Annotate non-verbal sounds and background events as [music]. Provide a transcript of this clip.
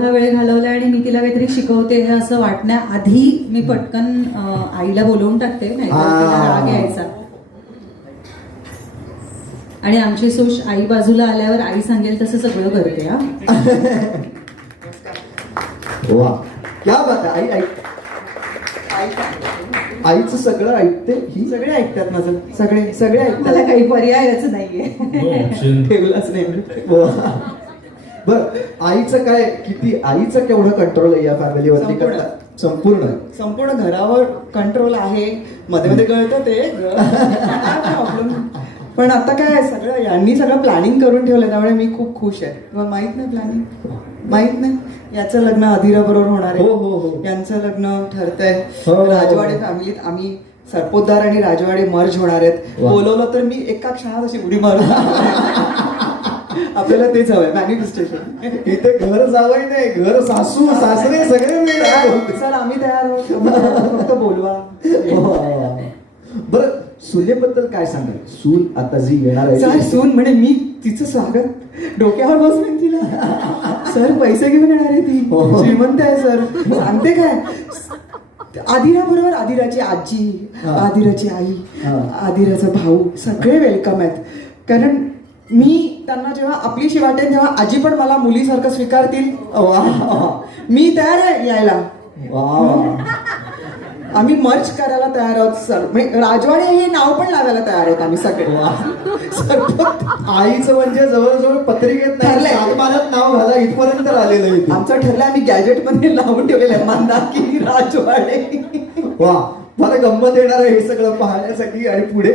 एवढा वेळ घालवला आणि मी तिला काहीतरी शिकवते हे असं वाटण्याआधी मी पटकन आईला बोलवून टाकते नाही राग यायचा. आणि आमची सोश आई बाजूला आल्यावर आई सांगेल तसं सगळं करते हा. [laughs] वा. क्या बात आहे आई आई. आईचं सगळं ऐकते ही सगळे ऐकतात माझं. सगळे सगळे ऐकतात. मला काही पर्यायच नाहीये. नो ऑप्शन ठेवलाच नाही. बर आईचं काय किती आईचं केवढं कंट्रोल आहे या फॅमिलीवरती संपूर्ण. संपूर्ण. संपूर्ण घरावर कंट्रोल आहे. मध्ये मध्ये कळतं ते प्रॉब्लेम [laughs] पण आता काय सगळं यांनी सगळं प्लॅनिंग करून ठेवलं त्यामुळे मी खूप खुश आहे. तुला माहीत नाही प्लॅनिंग माहीत नाही? याचं लग्न अधीरा बरोबर होणार हो, हो, हो. आहे यांचं लग्न ठरतंय. हो. राजवाडे फॅमिलीत आम्ही सरपोतदार आणि राजवाडे मर्ज होणार आहेत. वा. बोलवलं तर मी एका क्षणात अशी उडी मारू [laughs] आपल्याला तेच हवंय मॅनिफेस्टेशन इथे घर जावई नाही घर सासू सासरे सगळे मिळाले सर आम्ही तयार आहोत. फक्त बोलवा. बर सुनेबद्दल काय सांगाल? सून आता जी येणार सर आहे सून म्हणे मी तिचं स्वागत. डोक्यावर बसवेन तिला. सर पैसे घेऊन येणार आहे ती. हो. श्रीमंत आहे सर. सांगते काय? आदिरा बरोबर आदिराची आजी. आदिराची आई. आदिराचा भाऊ सगळे वेलकम आहेत. कारण मी त्यांना जेव्हा आपलीशी वाटेल तेव्हा आजी पण मला मुलीसारखं स्वीकारतील वा. मी तयार आहे यायला वा. आम्ही मर्ज करायला तयार आहोत सर म्हणजे राजवाडे हे नाव पण लावायला तयार आहोत आम्ही सगळे आईचं म्हणजे जवळजवळ पत्रिकेत ठरलंय. सातबारात नाव घाला इथपर्यंत आलेलं आहे. आमचं ठरलं आम्ही गॅजेटमध्ये लावून ठेवलेलं आहे मंदाकिनी राजवाडे वा मला गंमत येणार आहे हे सगळं पाहण्यासाठी आणि पुढे